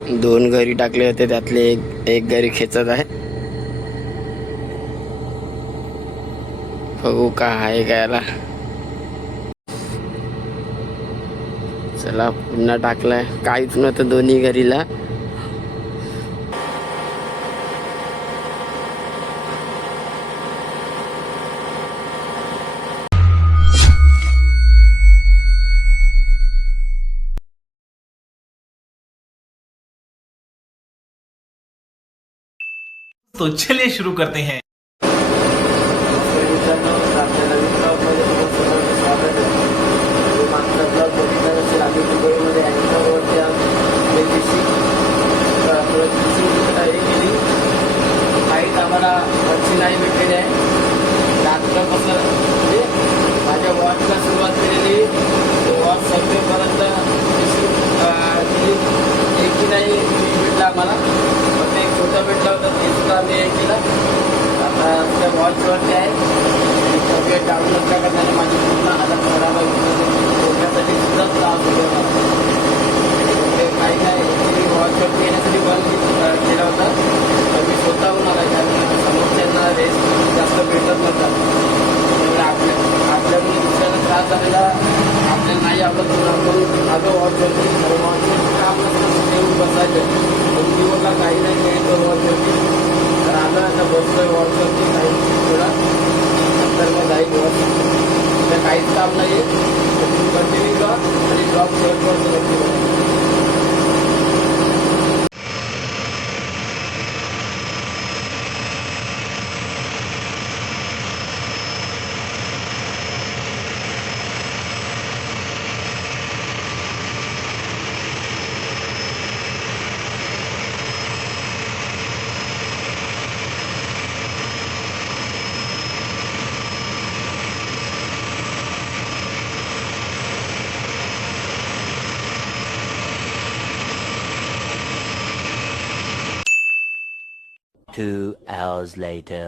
दोन घरी टाकले होते त्यातले एक एक घरी खेचत आहे. बघू का आहे कायला चला पुन्हा टाकलाय. काहीच नव्हतं दोन्ही घरीला. आहोत दिवशी तयारी केली काहीच आम्हाला मच्छी नाही भेटलेली आहे रात्रपासून म्हणजे माझ्या वॉचला सुरुवात केलेली तो वॉच संपेपर्यंत एकही नाही भेटला आम्हाला फक्त एक छोटा भेटला होता ते सुद्धा आम्ही हे केलं. आता त्या वॉचवरती आहे. आणि तब्येत डाऊन नसल्या कारणाने माझी पूर्ण हालत खराब आहे. बोलण्यासाठी सुद्धा त्रास होतो ते काही नाही. मी वॉचवरती येण्यासाठी बंद केला होता. तर मी स्वतःहून आला कारण समोरच्यांना रेस्ट जास्त भेटत नव्हता. त्यामुळे आपल्या आपल्यामुळे दुसऱ्याला त्रास झालेला. आपल्याला नाही आपलं म्हणून आपण आलो वॉचवरती काम नसतं येऊन बसायचं पण मी बोलला काही नाही मिळतो वॉचवरती तर आलं आता काही थोडा नंतर मग जाईल वर तर काहीच काम नाही आहे कंटिन्यू करा आणि जॉब शेअरपर्यंत नक्की Two hours later.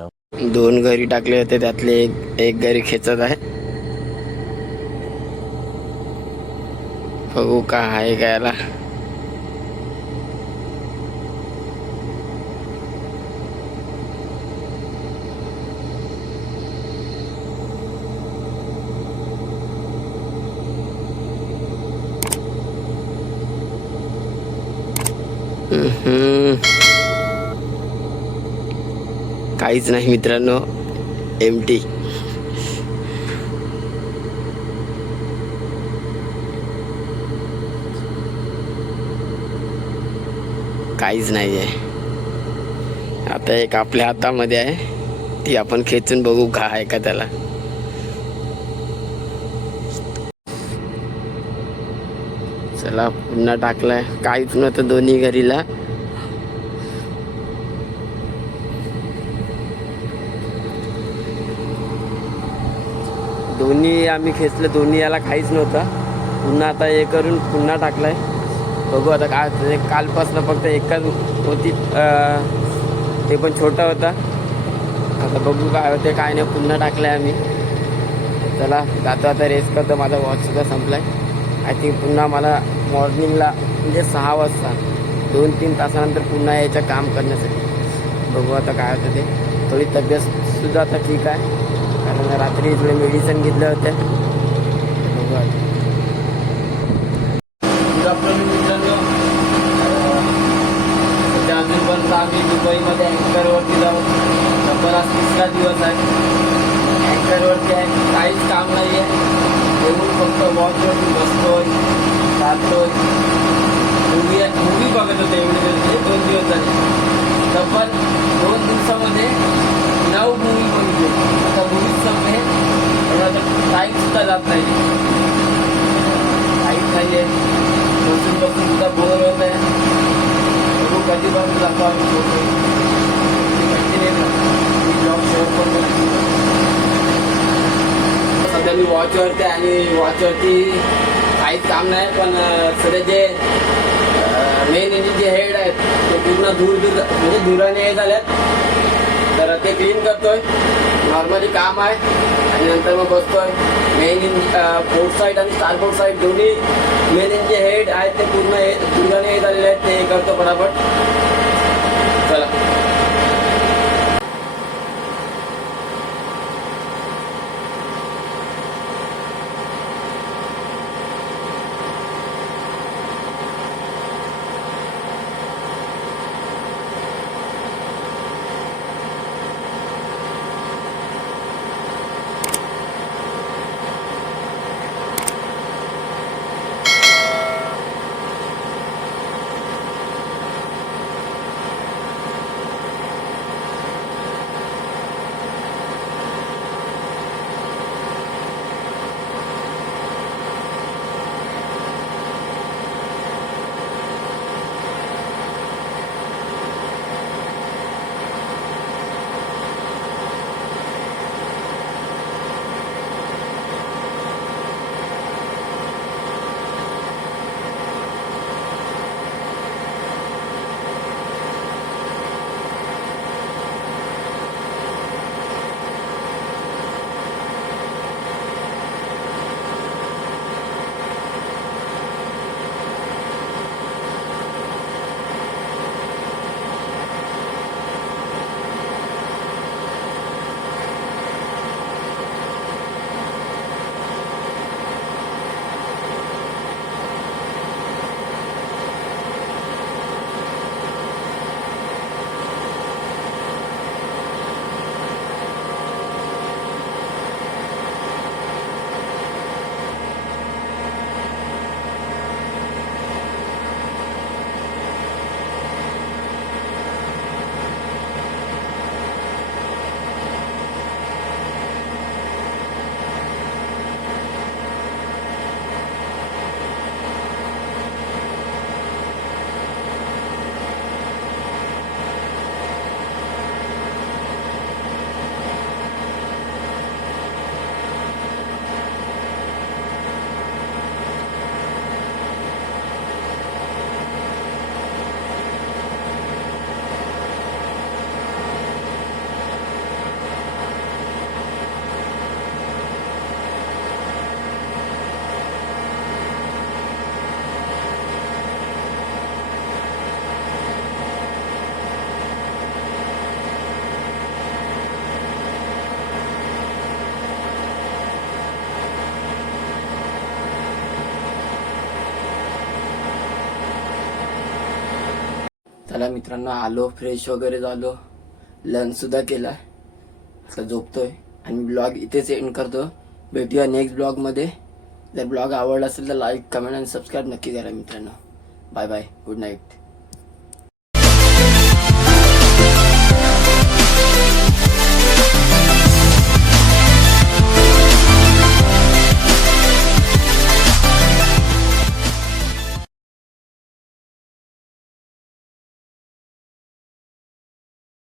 दोन घरी टाकले होते त्यातले एक एक घरी खेचत आहे बघू का आहे कायला हम्म. काहीच नाही मित्रांनो. एम टी काहीच नाही आहे आता एक आपल्या हातामध्ये आहे. ती आपण खेचून बघू का आहे का त्याला. चला पुन्हा टाकलाय. काहीच नव्हतं दोन्ही घरीला. दोन्ही आम्ही खेचलं दोन्ही याला काहीच नव्हतं. पुन्हा आता हे करून पुन्हा टाकलाय. बघू आता काय होतं ते. कालपासनं फक्त एकच होती ते पण छोटा होता. आता बघू काय होते काय नाही पुन्हा टाकलाय आम्ही. चला जातो आता रेस करतो. माझा वॉचसुद्धा संपलाय. आय थिंक पुन्हा मला मॉर्निंगला म्हणजे सहा वाजता दोन तीन तासानंतर पुन्हा यायचं काम करण्यासाठी. बघू आता काय होतं ते. थोडी तब्येतसुद्धा आता ठीक आहे. कारण रात्री थोडे मेडिसिन घेतलं होते. बघू आता गुड आफ्टरनून मित्रांनो सध्या अजूनपर्यंत आम्ही दुबईमध्ये. अँकरवरती जाऊन नंबर आज तिसरा दिवस आहे. अँकरवरती आहे. काहीच काम नाही आहे येऊन फक्त वॉचवरती बसतोय राहतोय. मूवी मूवी बघत होते एवढे दिवस. म्हणजे दोन दिवस झाले. तब्बल दोन दिवसामध्ये नऊ मूवी बघितली. पण टाईम सुद्धा जात नाही. टाईम नाही आहे बसून बसून सुद्धा बोर होत आहे. बघू पण जातो आम्ही बोलतो मी जॉब शेअर सध्या मी वॉचवरती आणि वॉचवरती काहीच काम नाही पण सध्या जे मेन इंजिन जे हेड आहेत ते पूर्ण दूर दूर म्हणजे दुराने हे झाल्यात तर ते क्लीन करतोय. नॉर्मली काम आहे. आणि नंतर मग बसतोय. मेन इंज पोर्ट साईड आणि स्टारपोर्ट साईड दोन्ही मेन जे हेड आहेत ते पूर्ण हे पूर्ण हे झालेले आहेत ते हे करतो फटाफट. चला. चला मित्रांनो आलो फ्रेश वगैरे झालो. लंचसुद्धा केला आता झोपतोय. आणि ब्लॉग इथेच एंड करतो. भेटूया नेक्स्ट ब्लॉगमध्ये जर ब्लॉग आवडला असेल तर लाईक कमेंट आणि सबस्क्राईब नक्की करा मित्रांनो. Bye bye good night